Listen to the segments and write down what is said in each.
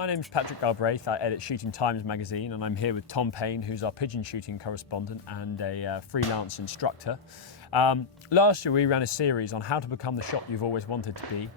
My name's Patrick Galbraith. I edit Shooting Times magazine, and I'm here with Tom Payne, who's our pigeon shooting correspondent and a freelance instructor. Last year we ran a series on how to become the shot you've always wanted to be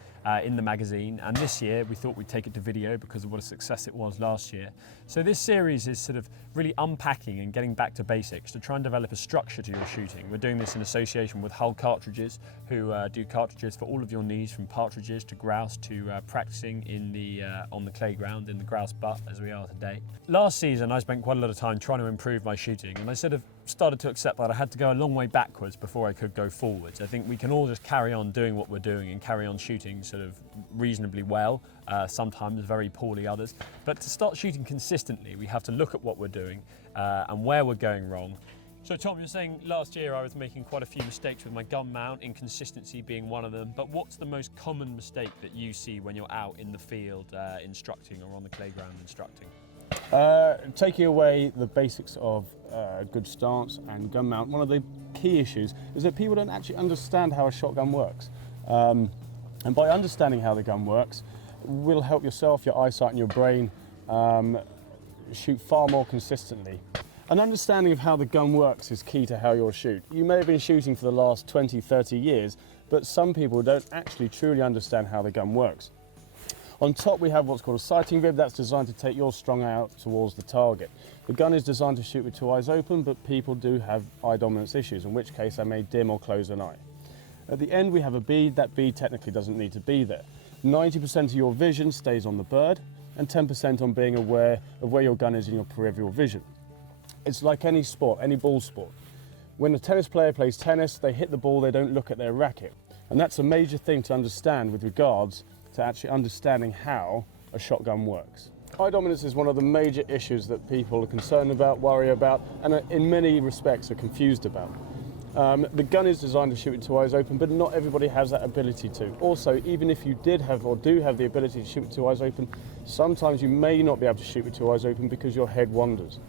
in the magazine, and this year we thought we'd take it to video because of what a success it was last year. So this series is sort of really unpacking and getting back to basics to try and develop a structure to your shooting. We're doing this in association with Hull Cartridges, who do cartridges for all of your needs, from partridges to grouse to practicing in the on the clay ground in the grouse butt as we are today. Last season I spent quite a lot of time trying to improve my shooting, and I sort of started to accept that I had to go a long way backwards before I could go forwards. I think we can all just carry on doing what we're doing and carry on shooting sort of reasonably well, sometimes very poorly others. But to start shooting consistently, we have to look at what we're doing and where we're going wrong. So Tom, you're saying last year I was making quite a few mistakes with my gun mount, inconsistency being one of them, but what's the most common mistake that you see when you're out in the field instructing or on the playground instructing? Taking away the basics of good stance and gun mount, one of the key issues is that people don't actually understand how a shotgun works. And by understanding how the gun works, will help yourself, your eyesight and your brain shoot far more consistently. An understanding of how the gun works is key to how you'll shoot. You may have been shooting for the last 20, 30 years, but some people don't actually truly understand how the gun works. On top we have what's called a sighting rib that's designed to take your strung out towards the target. The gun is designed to shoot with two eyes open, but people do have eye dominance issues, in which case they may dim or close an eye. At the end we have a bead. That bead technically doesn't need to be there. 90% of your vision stays on the bird and 10% on being aware of where your gun is in your peripheral vision. It's like any sport, any ball sport. When a tennis player plays tennis, they hit the ball, they don't look at their racket. And that's a major thing to understand with regards to actually understanding how a shotgun works. Eye dominance is one of the major issues that people are concerned about, worry about, and in many respects are confused about. The gun is designed to shoot with two eyes open, but not everybody has that ability to. Also, even if you did have or do have the ability to shoot with two eyes open, sometimes you may not be able to shoot with two eyes open because your head wanders.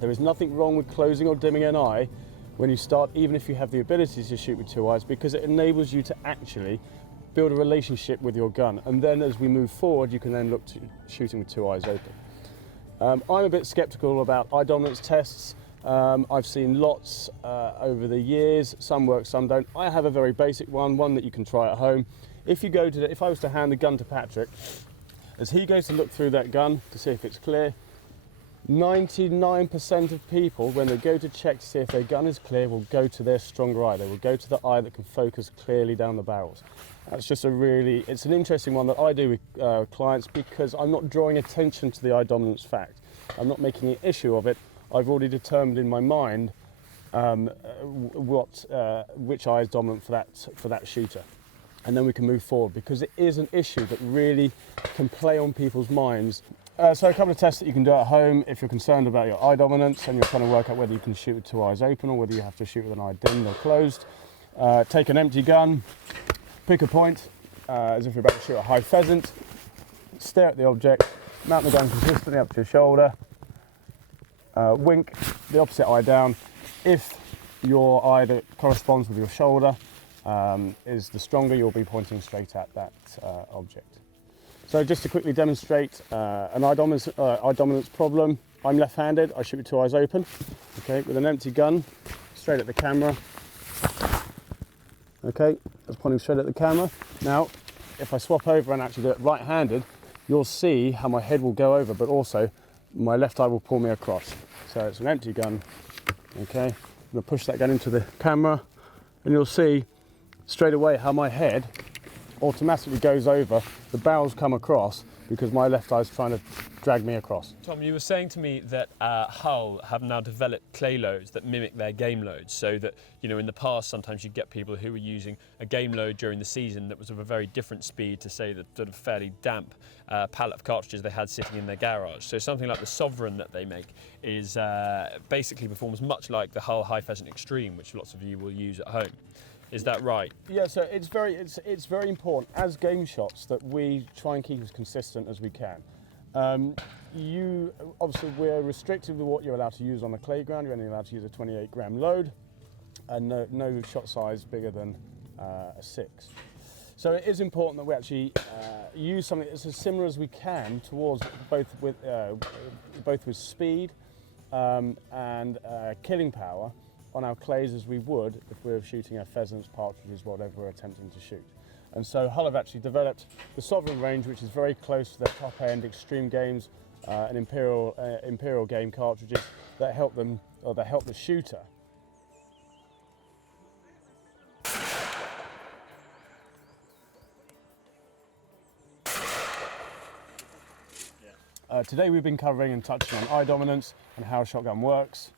There is nothing wrong with closing or dimming an eye when you start, even if you have the ability to shoot with two eyes, because it enables you to actually build a relationship with your gun, and then as we move forward you can then look to shooting with two eyes open. I'm a bit skeptical about eye dominance tests. I've seen lots over the years, some work, some don't. I have a very basic one that you can try at home. If I was to hand the gun to Patrick, as he goes to look through that gun to see if it's clear, 99% of people, when they go to check to see if their gun is clear, will go to their stronger eye. They will go to the eye that can focus clearly down the barrels. That's just it's an interesting one that I do with clients, because I'm not drawing attention to the eye dominance fact. I'm not making an issue of it. I've already determined in my mind which eye is dominant for that shooter. And then we can move forward, because it is an issue that really can play on people's minds. So a couple of tests that you can do at home if you're concerned about your eye dominance and you're trying to work out whether you can shoot with two eyes open or whether you have to shoot with an eye dimmed or closed. Take an empty gun, pick a point, as if you're about to shoot a high pheasant, stare at the object, mount the gun consistently up to your shoulder, wink the opposite eye down. If your eye that corresponds with your shoulder is the stronger, you'll be pointing straight at that object. So just to quickly demonstrate an eye dominance problem, I'm left-handed, I shoot with two eyes open, okay, with an empty gun, straight at the camera. Okay, that's pointing straight at the camera. Now, if I swap over and actually do it right-handed, you'll see how my head will go over, but also my left eye will pull me across. So it's an empty gun, okay? I'm gonna push that gun into the camera, and you'll see straight away how my head automatically goes over, the barrels come across, because my left eye is trying to drag me across. Tom, you were saying to me that Hull have now developed clay loads that mimic their game loads, so that, you know, in the past sometimes you'd get people who were using a game load during the season that was of a very different speed to, say, the sort of fairly damp pallet of cartridges they had sitting in their garage. So something like the Sovereign that they make is basically performs much like the Hull High Pheasant Extreme, which lots of you will use at home. Is that right? Yeah, so it's very important as game shots that we try and keep as consistent as we can. Obviously we're restricted with what you're allowed to use on the clay ground. You're only allowed to use a 28 gram load and no shot size bigger than a 6. So it is important that we actually use something that's as similar as we can towards both with speed and killing power on our clays as we would if we were shooting our pheasants, partridges, whatever we're attempting to shoot. And so Hull have actually developed the Sovereign range, which is very close to their top-end extreme games and imperial game cartridges that help them, or that help the shooter. Today we've been covering and touching on eye dominance and how a shotgun works.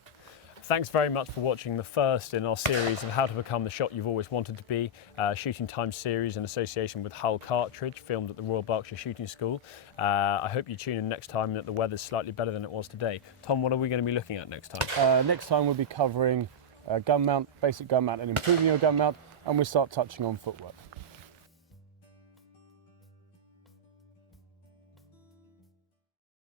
Thanks very much for watching the first in our series of how to become the shot you've always wanted to be, Shooting Time series in association with Hull Cartridge, filmed at the Royal Berkshire Shooting School. I hope you tune in next time and that the weather's slightly better than it was today. Tom, what are we going to be looking at next time? Next time we'll be covering gun mount, basic gun mount and improving your gun mount, and we'll start touching on footwork.